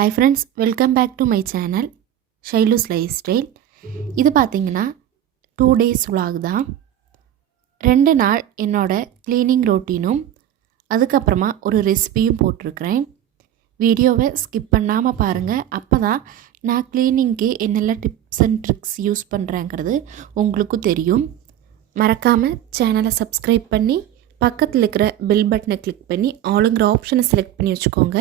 Hi friends welcome back to my channel Shailu's lifestyle இது பார்த்தீங்கன்னா two days vlog தான். ரெண்டு நாள் என்னோட க்ளீனிங் ரொட்டீனும் அதுக்கப்புறமா ஒரு ரெசிபியும் போட்டிருக்கிறேன். வீடியோவை ஸ்கிப் பண்ணாமல் பாருங்கள் அப்போ தான் நான் க்ளீனிங்க்கு என்னெல்லாம் டிப்ஸ் அண்ட் ட்ரிக்ஸ் யூஸ் பண்ணுறேங்கிறது உங்களுக்கும் தெரியும். மறக்காமல் சேனலை சப்ஸ்கிரைப் பண்ணி பக்கத்தில் இருக்கிற பெல் பட்டனை கிளிக் பண்ணி ஆளுங்கிற ஆப்ஷனை செலக்ட் பண்ணி வச்சுக்கோங்க.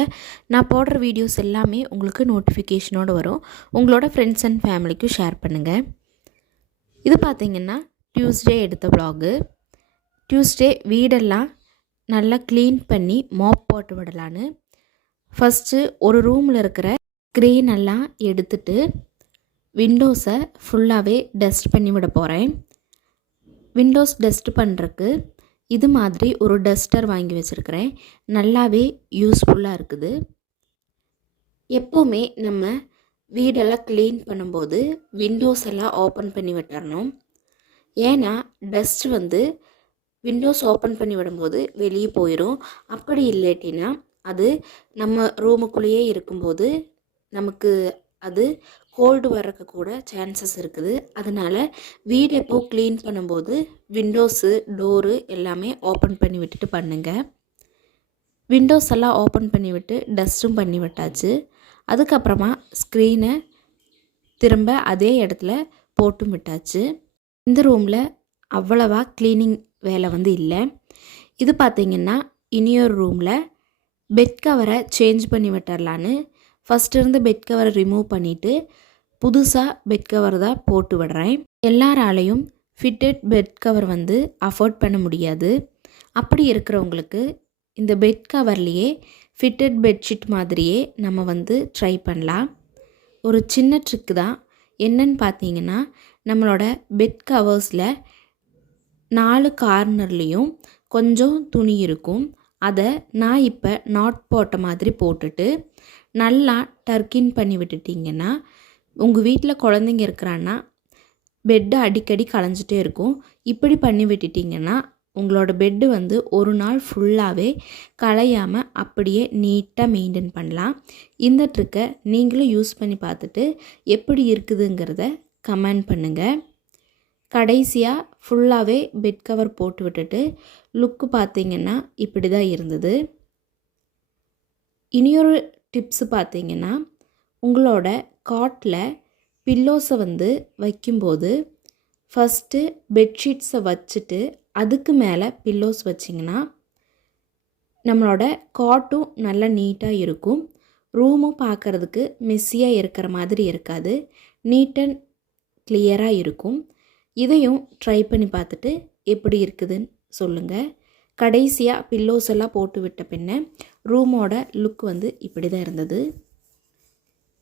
நான் போடுற வீடியோஸ் எல்லாமே உங்களுக்கு நோட்டிஃபிகேஷனோடு வரும். உங்களோட ஃப்ரெண்ட்ஸ் அண்ட் ஃபேமிலிக்கும் ஷேர் பண்ணுங்கள் இது பார்த்திங்கன்னா டியூஸ்டே எடுத்த ப்ளாகு டியூஸ்டே வீடெல்லாம் நல்லா க்ளீன் பண்ணி மாப் போட்டு விடலான்னு. ஃபஸ்ட்டு ஒரு ரூமில் இருக்கிற க்ரீன் எல்லாம் எடுத்துட்டு விண்டோஸை ஃபுல்லாகவே டஸ்ட் பண்ணி விட போகிறேன் விண்டோஸ் டஸ்ட் பண்ணுறக்கு இது மாதிரி ஒரு டஸ்டர் வாங்கி வச்சுருக்கிறேன். நல்லாவே யூஸ்ஃபுல்லாக இருக்குது. எப்போவுமே நம்ம வீடெல்லாம் க்ளீன் பண்ணும்போது விண்டோஸ் எல்லாம் ஓப்பன் பண்ணி விட்டுறணும். ஏன்னா டஸ்ட் வந்து விண்டோஸ் ஓப்பன் பண்ணி விடும்போது வெளியே போயிடும் அப்படி இல்லாட்டினா அது நம்ம ரூமுக்குள்ளேயே இருக்கும்போது நமக்கு அது கோல்டு வரக்கு கூட சான்சஸ் இருக்குது. அதனால் வீடு எப்போ க்ளீன் பண்ணும்போது விண்டோஸு டோரு எல்லாமே ஓப்பன் பண்ணி விட்டுட்டு பண்ணுங்கள் விண்டோஸ் எல்லாம் ஓப்பன் பண்ணி விட்டு டஸ்ட்டும் பண்ணி விட்டாச்சு. அதுக்கப்புறமா ஸ்க்ரீனை திரும்ப அதே இடத்துல போட்டும் விட்டாச்சு. இந்த ரூமில் அவ்வளவா க்ளீனிங் வேலை வந்து இல்லை. இது பார்த்திங்கன்னா இனியொரு ரூமில் பெட் கவரை சேஞ்ச் பண்ணி விட்டுறலான்னு ஃபஸ்ட்டு இருந்து பெட் கவரை ரிமூவ் பண்ணிவிட்டு புதுசாக பெட் கவர் தான் போட்டு விடுறேன். எல்லாராலையும் ஃபிட்டட் பெட் கவர் வந்து அஃபோர்ட் பண்ண முடியாது. அப்படி இருக்கிறவங்களுக்கு இந்த பெட் கவர்லேயே ஃபிட்டட் பெட்ஷீட் மாதிரியே நம்ம வந்து ட்ரை பண்ணலாம். ஒரு சின்ன ட்ரிக்கு தான். என்னன்னு பார்த்தீங்கன்னா நம்மளோட பெட் கவர்ஸில் நாலு கார்னர்லேயும் கொஞ்சம் துணி இருக்கும். அதை நான் இப்போ நாட் போட்ட மாதிரி போட்டுட்டு நல்லா டர்க்கின் பண்ணி விட்டுட்டிங்கன்னா உங்கள் வீட்டில் குழந்தைங்க இருக்கிறான்னா பெட்டு அடிக்கடி களைஞ்சிட்டே இருக்கும். இப்படி பண்ணி விட்டுட்டிங்கன்னா உங்களோட பெட்டு வந்து ஒரு நாள் ஃபுல்லாகவே களையாமல் அப்படியே நீட்டாக மெயின்டைன் பண்ணலாம். இந்த ட்ரிக்கை நீங்களும் யூஸ் பண்ணி பார்த்துட்டு எப்படி இருக்குதுங்கிறத கமெண்ட் பண்ணுங்கள் கடைசியாக ஃபுல்லாகவே பெட் கவர் போட்டு விட்டுட்டு லுக்கு பார்த்தீங்கன்னா இப்படி தான் இருந்தது இனியொரு டிப்ஸு பார்த்தீங்கன்னா உங்களோட காட்டில் பில்லோஸை வந்து வைக்கும்போது ஃபஸ்ட்டு பெட்ஷீட்ஸை வச்சுட்டு அதுக்கு மேலே பில்லோஸ் வச்சிங்கன்னா நம்மளோட காட்டும் நல்லா நீட்டாக இருக்கும். ரூமும் பார்க்குறதுக்கு மெஸ்ஸியாக இருக்கிற மாதிரி இருக்காது. நீட் அண்ட் கிளியராக இருக்கும். இதையும் ட்ரை பண்ணி பார்த்துட்டு எப்படி இருக்குதுன்னு சொல்லுங்கள் கடைசியாக பில்லோஸ் எல்லாம் போட்டு விட்ட பின்ன ரூமோட லுக் வந்து இப்படி தான் இருந்தது.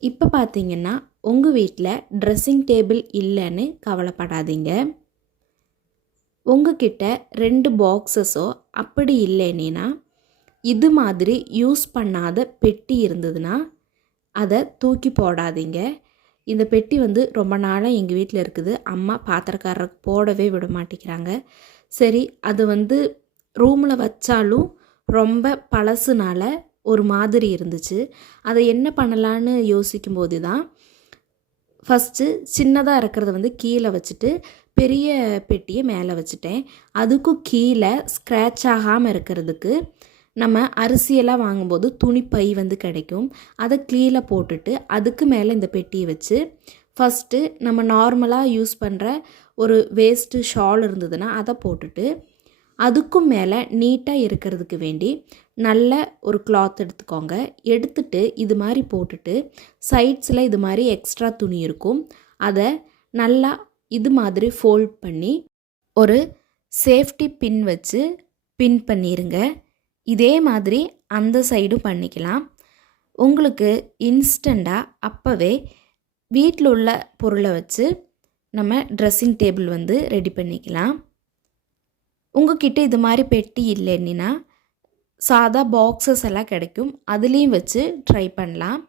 இப்போ பார்த்தீங்கன்னா உங்கள் வீட்டில் ட்ரெஸ்ஸிங் டேபிள் இல்லைன்னு கவலைப்படாதீங்க. உங்ககிட்ட ரெண்டு பாக்ஸஸோ அப்படி இல்லைன்னா இது மாதிரி யூஸ் பண்ணாத பெட்டி இருந்ததுன்னா அதை தூக்கி போடாதீங்க. இந்த பெட்டி வந்து ரொம்ப நாளாக எங்கள் வீட்டில் இருக்குது. அம்மா பாத்திரக்காரருக்கு போடவே விட மாட்டேங்கிறாங்க. சரி அது வந்து ரூமில் வச்சாலும் ரொம்ப பழசுனால ஒரு மாதிரி இருந்துச்சு. அதை என்ன பண்ணலான்னு யோசிக்கும்போது தான் ஃபஸ்ட்டு சின்னதாக இருக்கிறத வந்து கீழே வச்சுட்டு பெரிய பெட்டியை மேலே வச்சுட்டேன். அதுக்கும் கீழே ஸ்க்ராட்ச் ஆகாமல் இருக்கிறதுக்கு நம்ம அரிசியெல்லாம் வாங்கும்போது துணி பை வந்து கிடைக்கும். அதை கீழே போட்டுட்டு அதுக்கு மேலே இந்த பெட்டியை வச்சு ஃபஸ்ட்டு நம்ம நார்மலாக யூஸ் பண்ணுற ஒரு வேஸ்ட்டு ஷால் இருந்ததுன்னா அதை போட்டுட்டு அதுக்கும் மேலே நீட்டாக இருக்கிறதுக்கு வேண்டி நல்ல ஒரு கிளாத் எடுத்துக்கோங்க. எடுத்துட்டு இது மாதிரி போட்டுட்டு சைட்ஸில் இது மாதிரி எக்ஸ்ட்ரா துணி இருக்கும். அதை நல்லா இது மாதிரி ஃபோல்ட் பண்ணி ஒரு சேஃப்டி பின் வச்சு பின் பண்ணிடுங்க இதே மாதிரி அந்த சைடும் பண்ணிக்கலாம். உங்களுக்கு இன்ஸ்டண்ட்டாக அப்போவே வீட்டில் உள்ள பொருளை வச்சு நம்ம ட்ரெஸ்ஸிங் டேபிள் வந்து ரெடி பண்ணிக்கலாம். உங்ககிட்ட இது மாதிரி பெட்டி இல்லைன்னா சாதா பாக்ஸஸ் எல்லாம் கிடைக்கும். அதுலேயும் வச்சு ட்ரை பண்ணலாம்.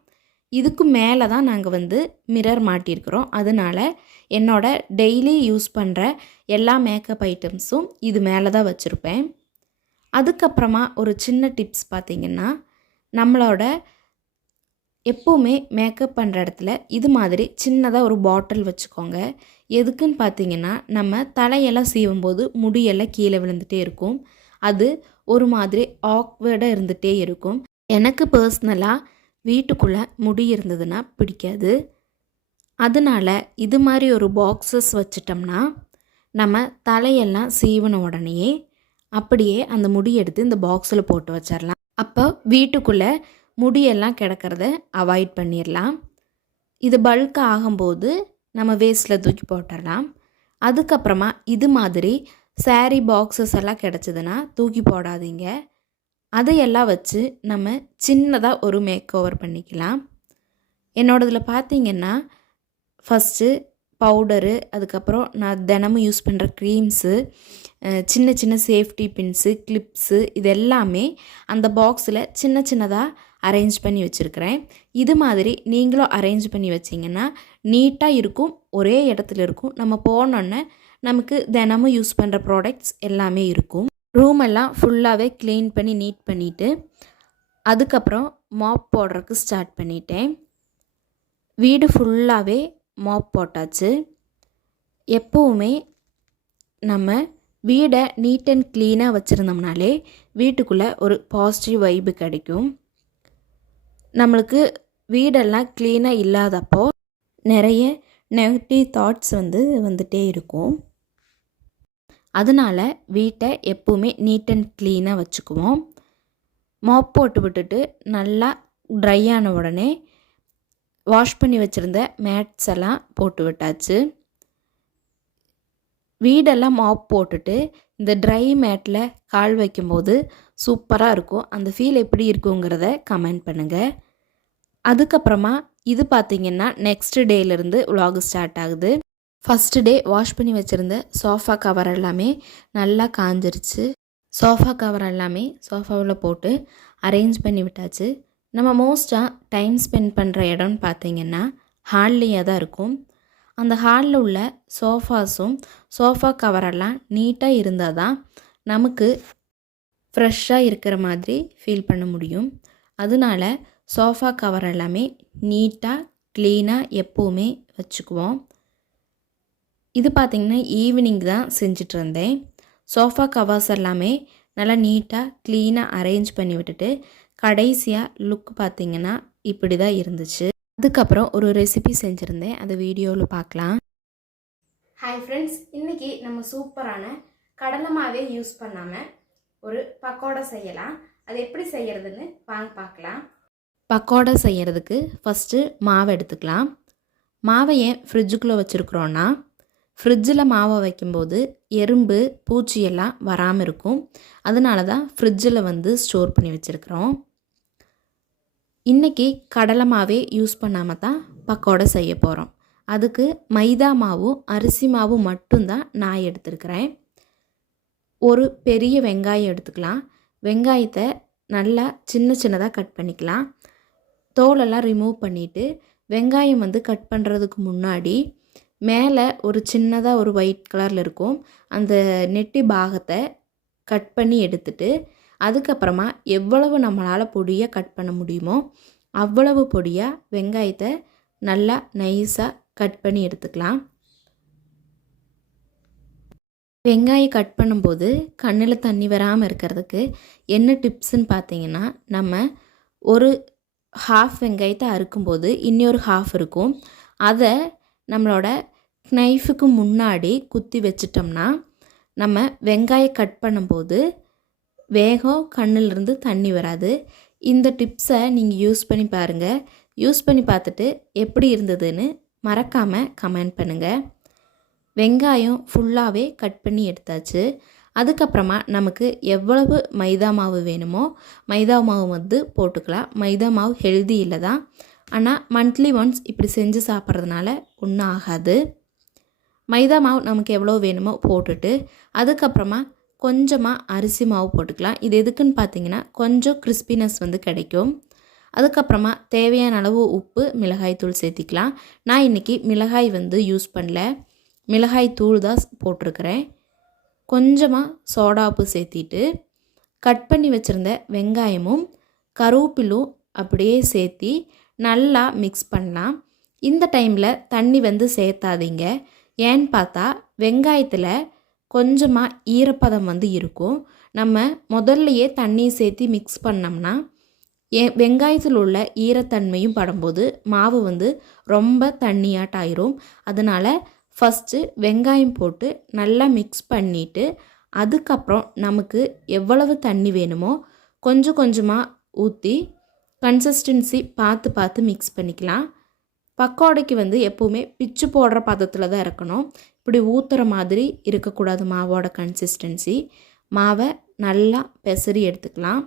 இதுக்கு மேலே தான் நாங்கள் வந்து மிரர் மாட்டியிருக்கிறோம். அதனால் என்னோட டெய்லி யூஸ் பண்ணுற எல்லா மேக்கப் ஐட்டம்ஸும் இது மேலே தான் வச்சுருப்பேன். அதுக்கப்புறமா ஒரு சின்ன டிப்ஸ் பார்த்திங்கன்னா நம்மளோட எப்போவுமே மேக்கப் பண்ணுற இடத்துல இது மாதிரி சின்னதாக ஒரு பாட்டில் வச்சுக்கோங்க. எதுக்குன்னு பார்த்தீங்கன்னா நம்ம தலையெல்லாம் சீவும்போது முடியெல்லாம் கீழே விழுந்துகிட்டே இருக்கும். அது ஒரு மாதிரி ஆக்வேர்டாக இருந்துகிட்டே இருக்கும். எனக்கு பர்சனலாக வீட்டுக்குள்ளே முடி இருந்ததுன்னா பிடிக்காது. அதனால இது மாதிரி ஒரு பாக்ஸஸ் வச்சிட்டோம்னா நம்ம தலையெல்லாம் சீவின உடனேயே அப்படியே அந்த முடி எடுத்து இந்த பாக்ஸில் போட்டு வச்சிடலாம் அப்போ வீட்டுக்குள்ளே முடியெல்லாம் கிடக்கிறத அவாய்ட் பண்ணிடலாம் இது பல்க் ஆகும்போது நம்ம வேஸ்ட்டில் தூக்கி போட்டுடலாம் அதுக்கப்புறமா இது மாதிரி saree பாக்ஸஸ் எல்லாம் கிடச்சிதுன்னா தூக்கி போடாதீங்க. அதையெல்லாம் வச்சு நம்ம சின்னதாக ஒரு மேக் ஓவர் பண்ணிக்கலாம். என்னோடதில் பார்த்தீங்கன்னா ஃபஸ்ட்டு பவுடரு அதுக்கப்புறம் நான் தினமும் யூஸ் பண்ணுற க்ரீம்ஸு சின்ன சின்ன சேஃப்டி பின்ஸு கிளிப்ஸு இது எல்லாமே அந்த பாக்ஸில் சின்ன சின்னதாக அரேஞ்ச் பண்ணி வச்சுருக்கிறேன். இது மாதிரி நீங்களும் அரேஞ்ச் பண்ணி வச்சிங்கன்னா நீட்டாக இருக்கும் ஒரே இடத்துல இருக்கும். நம்ம போனோன்னே நமக்கு தினமும் யூஸ் பண்ணுற ப்ராடக்ட்ஸ் எல்லாமே இருக்கும். ரூம் எல்லாம் ஃபுல்லாகவே க்ளீன் பண்ணி நீட் பண்ணிவிட்டு அதுக்கப்புறம் மாப் போடுறதுக்கு ஸ்டார்ட் பண்ணிட்டேன். வீடு ஃபுல்லாகவே மாப் போட்டாச்சு. எப்போவுமே நம்ம வீடை நீட் அண்ட் க்ளீனாக வச்சுருந்தோம்னாலே வீட்டுக்குள்ளே ஒரு பாசிட்டிவ் வைபு கிடைக்கும். நம்மளுக்கு வீடெல்லாம் க்ளீனாக இல்லாதப்போ நிறைய நெகட்டிவ் தாட்ஸ் வந்து வந்துட்டே இருக்கும். அதனால் வீட்டை எப்போவுமே நீட் அண்ட் க்ளீனாக வச்சுக்குவோம். மாப் போட்டு விட்டுட்டு நல்லா ட்ரை ஆன உடனே வாஷ் பண்ணி வச்சுருந்த மேட்ஸ் எல்லாம் போட்டு விட்டாச்சு. வீடெல்லாம் மாப் போட்டுட்டு இந்த ட்ரை மேட்டில் கால் வைக்கும்போது சூப்பராக இருக்கும். அந்த ஃபீல் எப்படி இருக்குங்கிறத கமெண்ட் பண்ணுங்கள் அதுக்கப்புறமா இது பார்த்திங்கன்னா நெக்ஸ்ட் டேலேருந்து விலாகு ஸ்டார்ட் ஆகுது. ஃபஸ்ட்டு டே வாஷ் பண்ணி வச்சுருந்த சோஃபா கவர் எல்லாமே நல்லா காஞ்சிருச்சு. சோஃபா கவர் எல்லாமே சோஃபாவில் போட்டு அரேஞ்ச் பண்ணி விட்டாச்சு. நம்ம மோஸ்ட்டாக டைம் ஸ்பெண்ட் பண்ணுற இடம்னு பார்த்தீங்கன்னா ஹால்லேயே தான் இருக்கும். அந்த ஹாலில் உள்ள சோஃபாஸும் சோஃபா கவரெல்லாம் நீட்டாக இருந்தால் தான் நமக்கு ஃப்ரெஷ்ஷாக இருக்கிற மாதிரி ஃபீல் பண்ண முடியும். அதனால சோஃபா கவர் எல்லாமே நீட்டாக க்ளீனாக எப்போவுமே வச்சுக்குவோம். இது பார்த்திங்கன்னா ஈவினிங் தான் செஞ்சுட்டு இருந்தேன். சோஃபா கவர்ஸ் எல்லாமே நல்லா நீட்டாக க்ளீனாக அரேஞ்ச் பண்ணி விட்டுட்டு கடைசியாக லுக் பார்த்திங்கன்னா இப்படி தான் இருந்துச்சு. அதுக்கப்புறம் ஒரு ரெசிபி செஞ்சுருந்தேன். அதை வீடியோவில் பார்க்கலாம் ஹாய் ஃப்ரெண்ட்ஸ் இன்னைக்கு நம்ம சூப்பரான கடலை மாவே யூஸ் பண்ணாமல் ஒரு பக்கோடா செய்யலாம். அது எப்படி செய்யறதுன்னு வாங்க பார்க்கலாம் பக்கோடா செய்கிறதுக்கு ஃபஸ்ட்டு மாவு எடுத்துக்கலாம். மாவை ஏன் ஃப்ரிட்ஜுக்குள்ளே வச்சுருக்குறோன்னா ஃப்ரிட்ஜில் மாவை வைக்கும்போது எறும்பு பூச்சியெல்லாம் வராமல் இருக்கும். அதனால தான் ஃப்ரிட்ஜில் வந்து ஸ்டோர் பண்ணி வச்சுருக்குறோம். இன்றைக்கி கடலை மாவே யூஸ் பண்ணாமல் தான் பக்கோடை செய்ய போகிறோம் அதுக்கு மைதா மாவும் அரிசி மாவும் மட்டும்தான் நான் எடுத்துருக்கிறேன். ஒரு பெரிய வெங்காயம் எடுத்துக்கலாம். வெங்காயத்தை நல்லா சின்ன சின்னதாக கட் பண்ணிக்கலாம். தோலெல்லாம் ரிமூவ் பண்ணிவிட்டு வெங்காயம் வந்து கட் பண்ணுறதுக்கு முன்னாடி மேலே ஒரு சின்னதாக ஒரு ஒயிட் கலரில் இருக்கும். அந்த நெட்டி பாகத்தை கட் பண்ணி எடுத்துட்டு அதுக்கப்புறமா எவ்வளவு நம்மளால் பொடியாக கட் பண்ண முடியுமோ அவ்வளவு பொடியாக வெங்காயத்தை நல்லா நைஸாக கட் பண்ணி எடுத்துக்கலாம். வெங்காயம் கட் பண்ணும்போது கண்ணில் தண்ணி வராமல் இருக்கிறதுக்கு என்ன டிப்ஸ்ன்னு பார்த்தீங்கன்னா நம்ம ஒரு ஹாஃப் வெங்காயத்தை அறுக்கும்போது இன்னொரு ஹாஃப் இருக்கும். அதை நம்மளோட நைஃபுக்கு முன்னாடி குத்தி வச்சிட்டோம்னா நம்ம வெங்காயம் கட் பண்ணும்போது வேகம் கண்ணிலிருந்து தண்ணி வராது. இந்த டிப்ஸை நீங்கள் யூஸ் பண்ணி பாருங்கள் யூஸ் பண்ணி பார்த்துட்டு எப்படி இருந்ததுன்னு மறக்காமல் கமெண்ட் பண்ணுங்கள் வெங்காயம் ஃபுல்லாகவே கட் பண்ணி எடுத்தாச்சு. அதுக்கப்புறமா நமக்கு எவ்வளவு மைதா மாவு வேணுமோ மைதா மாவு வந்து போட்டுக்கலாம். மைதா மாவு ஹெல்தி இல்லை தான் ஆனால் மந்த்லி ஒன்ஸ் இப்படி செஞ்சு சாப்பிட்றதுனால ஒன்றும் ஆகாது. மைதா மாவு நமக்கு எவ்வளோ வேணுமோ போட்டுட்டு அதுக்கப்புறமா கொஞ்சமாக அரிசி மாவு போட்டுக்கலாம். இது எதுக்குன்னு பார்த்தீங்கன்னா கொஞ்சம் கிறிஸ்பினஸ் வந்து கிடைக்கும். அதுக்கப்புறமா தேவையான அளவு உப்பு மிளகாய் தூள் சேர்த்திக்கலாம். நான் இன்றைக்கி மிளகாய் வந்து யூஸ் பண்ணல. மிளகாய் தூள் தான் போட்டிருக்கிறேன். கொஞ்சமாக சோடா உப்பு சேர்த்திட்டு கட் பண்ணி வச்சுருந்த வெங்காயமும் கருவேப்பிலும் அப்படியே சேர்த்தி நல்லா மிக்ஸ் பண்ணலாம். இந்த டைமில் தண்ணி வந்து சேர்த்தாதீங்க. ஏன்னு பார்த்தா வெங்காயத்தில் கொஞ்சமாக ஈரப்பதம் வந்து இருக்கும். நம்ம முதல்லையே தண்ணி சேர்த்து மிக்ஸ் பண்ணோம்னா ஏ வெங்காயத்தில் உள்ள ஈரத்தன்மையும் படும்போது மாவு வந்து ரொம்ப தண்ணியாட்டாயிரும் அதனால் ஃபஸ்ட்டு வெங்காயம் போட்டு நல்லா மிக்ஸ் பண்ணிவிட்டு அதுக்கப்புறம் நமக்கு எவ்வளவு தண்ணி வேணுமோ கொஞ்சம் கொஞ்சமாக ஊற்றி கன்சிஸ்டன்சி பார்த்து பார்த்து மிக்ஸ் பண்ணிக்கலாம். பக்கோடைக்கு வந்து எப்போவுமே பிச்சு போடுற பதத்தில் தான் இருக்கணும் இப்படி ஊற்றுற மாதிரி இருக்கக்கூடாது மாவோட கன்சிஸ்டன்சி மாவை நல்லா பெசரி எடுத்துக்கலாம்.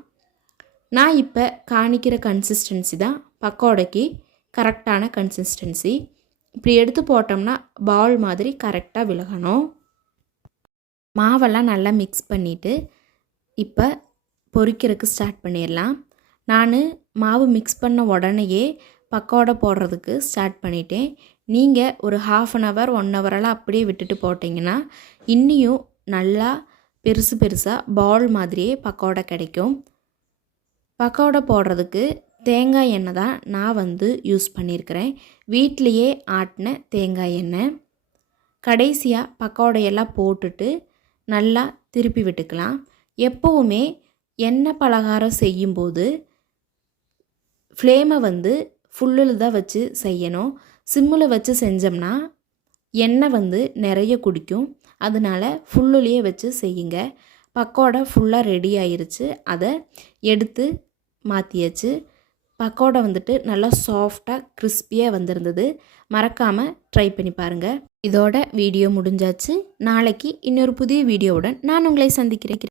நான் இப்போ காணிக்கிற கன்சிஸ்டன்சி தான் பக்கோடைக்கு கரெக்டான கன்சிஸ்டன்சி இப்படி எடுத்து போட்டோம்னா பால் மாதிரி கரெக்டாக விலகணும். மாவெல்லாம் நல்லா மிக்ஸ் பண்ணிவிட்டு இப்போ பொறிக்கிறதுக்கு ஸ்டார்ட் பண்ணிடலாம். நான் மாவு மிக்ஸ் பண்ண உடனேயே பக்கோடை போடுறதுக்கு ஸ்டார்ட் பண்ணிட்டேன். நீங்கள் ஒரு ஹாஃப் அன் ஹவர் ஒன் ஹவரெல்லாம் அப்படியே விட்டுட்டு போட்டிங்கன்னா இன்னியும் நல்லா பெருசு பெருசாக பால் மாதிரியே பக்கோடை கிடைக்கும். பக்கோடை போடுறதுக்கு தேங்காய் எண்ணெய் தான் நான் வந்து யூஸ் பண்ணியிருக்கிறேன் வீட்டிலையே ஆட்டின தேங்காய் எண்ணெய். கடைசியாக பக்கோடையெல்லாம் போட்டுட்டு நல்லா திருப்பி விட்டுக்கலாம். எப்போவுமே எண்ணெய் பலகாரம் செய்யும்போது ஃப்ளேமை வந்து ஃபுல்லில் தான் வச்சு செய்யணும். சிம்மில் வச்சு செஞ்சோம்னா எண்ணெய் வந்து நிறைய குடிக்கும். அதனால ஃபுல்லுலேயே வச்சு செய்யுங்க. பக்கோடா ஃபுல்லாக ரெடி ஆயிருச்சு. அதை எடுத்து மாற்றியாச்சு பக்கோடா வந்துட்டு நல்லா சாஃப்டாக கிறிஸ்பியாக வந்திருந்தது. மறக்காமல் ட்ரை பண்ணி பாருங்கள் இதோட வீடியோ முடிஞ்சாச்சு. நாளைக்கு இன்னொரு புதிய வீடியோவுடன் நான் உங்களை சந்திக்கிறேன்.